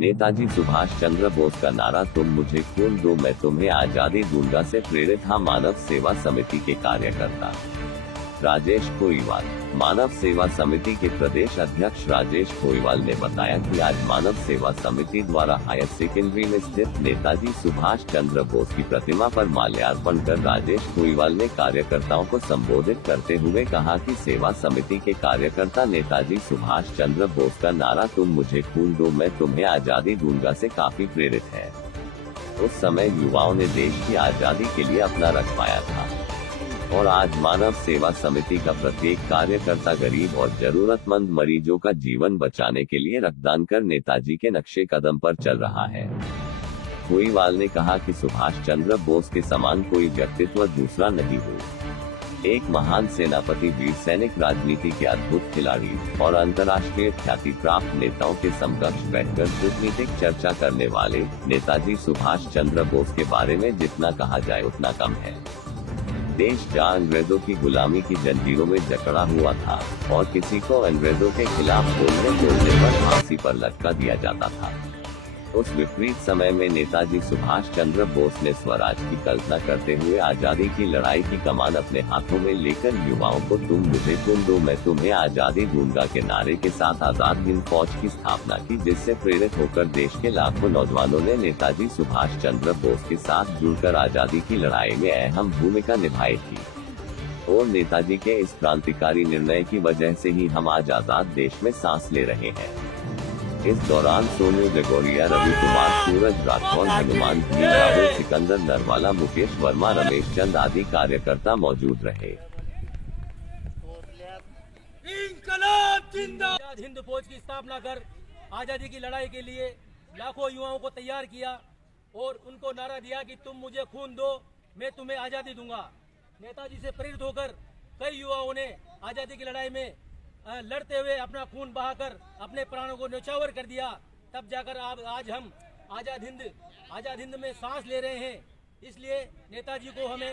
नेताजी सुभाष चंद्र बोस का नारा तुम मुझे खून दो मैं तुम्हें आजादी दूंगा से प्रेरित था मानव सेवा समिति के कार्यकर्ता राजेश कोईवाल। मानव सेवा समिति के प्रदेश अध्यक्ष राजेश कोईवाल ने बताया कि आज मानव सेवा समिति द्वारा हायर सेकेंडरी में स्थित नेताजी सुभाष चंद्र बोस की प्रतिमा पर माल्यार्पण कर राजेश कोईवाल ने कार्यकर्ताओं को संबोधित करते हुए कहा कि सेवा समिति के कार्यकर्ता नेताजी सुभाष चंद्र बोस का नारा तुम मुझे खून दो मैं तुम्हें आजादी दूंगा से काफी प्रेरित है। उस समय युवाओं ने देश की आजादी के लिए अपना रखवाया था और आज मानव सेवा समिति का प्रत्येक कार्यकर्ता गरीब और जरूरतमंद मरीजों का जीवन बचाने के लिए रक्तदान कर नेताजी के नक्शे कदम पर चल रहा है। कोईवाल ने कहा कि सुभाष चंद्र बोस के समान कोई व्यक्तित्व दूसरा नहीं हो। एक महान सेनापति, वीर सैनिक, राजनीति के अद्भुत खिलाड़ी और अंतर्राष्ट्रीय ख्याति प्राप्त नेताओं के समकक्ष बैठकर कूटनीतिक चर्चा करने वाले नेताजी सुभाष चंद्र बोस के बारे में जितना कहा जाए उतना कम है। देश जहाँ अंग्रेजों की गुलामी की जंजीरों में जकड़ा हुआ था और किसी को अंग्रेजों के खिलाफ बोलने पर फांसी पर लटका दिया जाता था, उस विपरीत समय में नेताजी सुभाष चंद्र बोस ने स्वराज की कल्पना करते हुए आजादी की लड़ाई की कमान अपने हाथों में लेकर युवाओं को तुम मुझे खून दो मैं तुम्हें आजादी दूंगा के नारे के साथ आजाद हिंद फौज की स्थापना की, जिससे प्रेरित होकर देश के लाखों नौजवानों ने नेताजी सुभाष चंद्र बोस के साथ जुड़कर आजादी की लड़ाई में अहम भूमिका निभाई थी। और नेताजी के इस क्रांतिकारी निर्णय की वजह से ही हम आज आजाद देश में सांस ले रहे हैं। इस दौरान सोनू जगोरिया, रवि कुमार, सूरज राठौर, हनुमान जी, राहुल, सिकंदर नरवाला, मुकेश वर्मा, रमेश चंद आदि कार्यकर्ता मौजूद रहे। आजाद हिंद फौज की स्थापना कर आजादी की लड़ाई के लिए लाखों युवाओं को तैयार किया और उनको नारा दिया कि तुम मुझे खून दो मैं तुम्हें आजादी दूंगा। नेताजी से प्रेरित होकर कई युवाओं ने आजादी की लड़ाई में लड़ते हुए अपना खून बहाकर अपने प्राणों को न्यौछावर कर दिया। तब जाकर आज हम आजाद हिंद में सांस ले रहे हैं। इसलिए नेताजी को हमें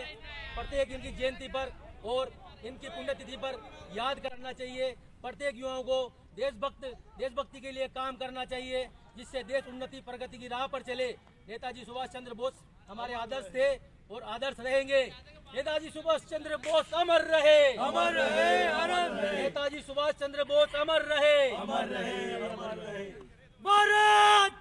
प्रत्येक इनकी जयंती पर और इनकी पुण्यतिथि पर याद करना चाहिए। प्रत्येक युवाओं को देशभक्ति के लिए काम करना चाहिए, जिससे देश उन्नति प्रगति की राह पर चले। नेताजी सुभाष चंद्र बोस हमारे आदर्श थे और आदर्श रहेंगे। नेताजी सुभाष चंद्र बोस अमर रहे, अमर रहे, अमर रहे। नेताजी सुभाष चंद्र बोस अमर रहे, अमर रहे, अमर रहे। भारत